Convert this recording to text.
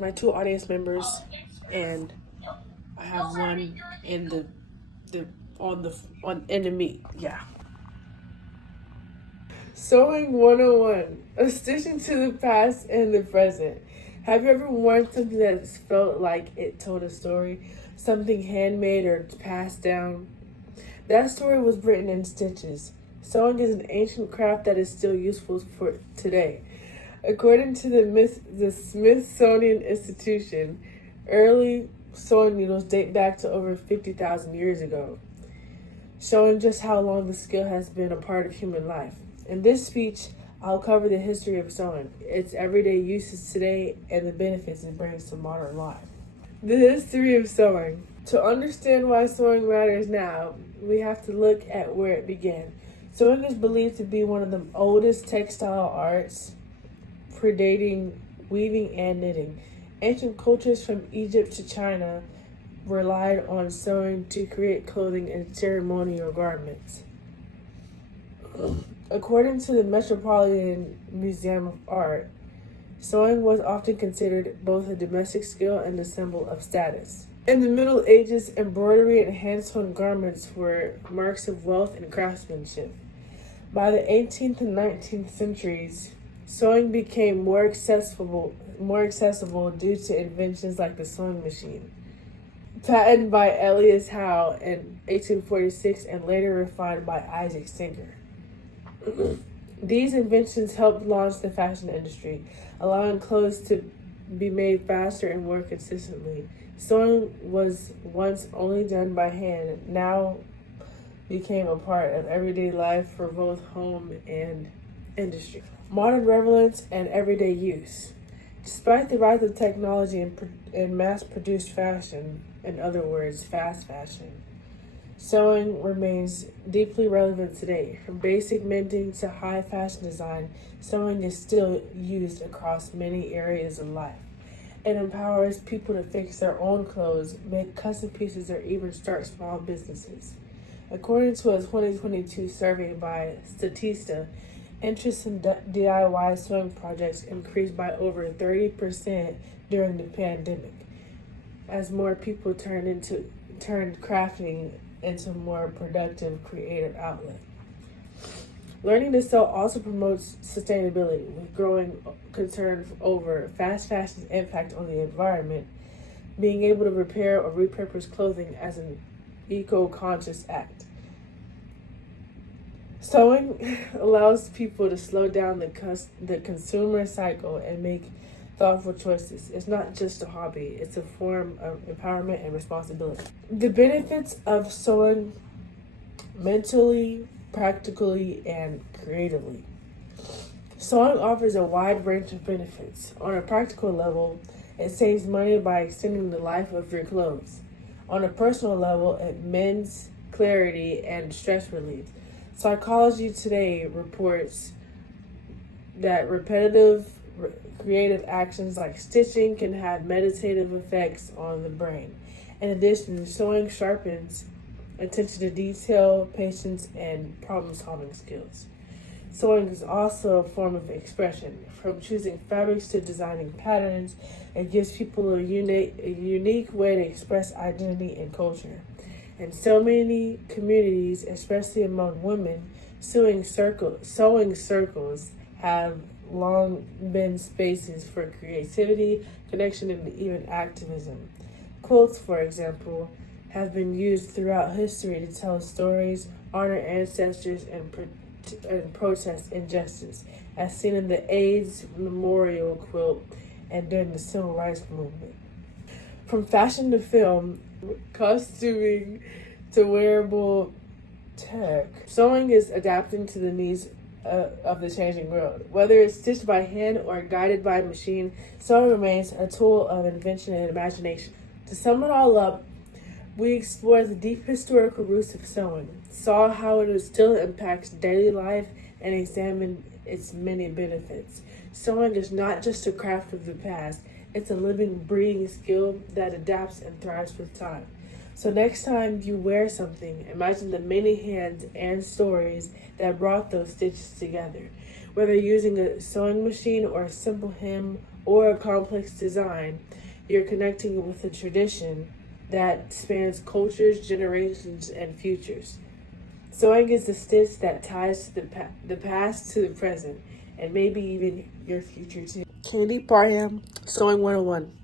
my two audience members, and I have one in the on in the meat. Yeah. Sewing 101, stitching to the past and the present. Have you ever worn something that felt like it told a story? Something handmade or passed down? That story was written in stitches. Sewing is an ancient craft that is still useful for today. According to the Smithsonian Institution, early sewing needles date back to over 50,000 years ago, showing just how long the skill has been a part of human life. In this speech, I'll cover the history of sewing, its everyday uses today, and the benefits it brings to modern life. The history of sewing. To understand why sewing matters now, we have to look at where it began. Sewing is believed to be one of the oldest textile arts, predating weaving and knitting. Ancient cultures from Egypt to China relied on sewing to create clothing and ceremonial garments. According to the Metropolitan Museum of Art, sewing was often considered both a domestic skill and a symbol of status. In the Middle Ages, embroidery and hand-sewn garments were marks of wealth and craftsmanship. By the 18th and 19th centuries, sewing became more accessible due to inventions like the sewing machine, patented by Elias Howe in 1846 and later refined by Isaac Singer. These inventions helped launch the fashion industry, allowing clothes to be made faster and more consistently. Sewing was once only done by hand, now became a part of everyday life for both home and industry. Modern relevance and everyday use. Despite the rise of technology and mass-produced fashion, in other words, fast fashion, sewing remains deeply relevant today. From basic mending to high fashion design, sewing is still used across many areas of life. It empowers people to fix their own clothes, make custom pieces, or even start small businesses. According to a 2022 survey by Statista, interest in DIY sewing projects increased by over 30% during the pandemic, as more people turned crafting into a more productive creative outlet. Learning to sew also promotes sustainability, with growing concern over fast fashion's impact on the environment. Being able to repair or repurpose clothing as an eco-conscious act. Sewing allows people to slow down the consumer cycle and make thoughtful choices. It's not just a hobby, it's a form of empowerment and responsibility. The benefits of sewing mentally, practically, and creatively. Sewing offers a wide range of benefits. On a practical level, it saves money by extending the life of your clothes. On a personal level, it mends clarity and stress relief. Psychology Today reports that repetitive creative actions like stitching can have meditative effects on the brain. In addition, sewing sharpens attention to detail, patience, and problem-solving skills. Sewing is also a form of expression. From choosing fabrics to designing patterns, it gives people a unique way to express identity and culture. In so many communities, especially among women, sewing circles have long been spaces for creativity, connection, and even activism. Quilts, for example, have been used throughout history to tell stories, honor ancestors, and protest injustice, as seen in the AIDS Memorial Quilt and during the Civil Rights Movement. From fashion to film, costuming to wearable tech, sewing is adapting to the needs of the changing world. Whether it's stitched by hand or guided by machine, sewing remains a tool of invention and imagination. To sum it all up, we explored the deep historical roots of sewing, saw how it still impacts daily life, and examined its many benefits. Sewing is not just a craft of the past, it's a living, breathing skill that adapts and thrives with time. So next time you wear something, imagine the many hands and stories that brought those stitches together. Whether using a sewing machine or a simple hem or a complex design, you're connecting with a tradition that spans cultures, generations, and futures. Sewing is the stitch that ties to the past to the present, and maybe even your future too. Candy Parham, Sewing 101.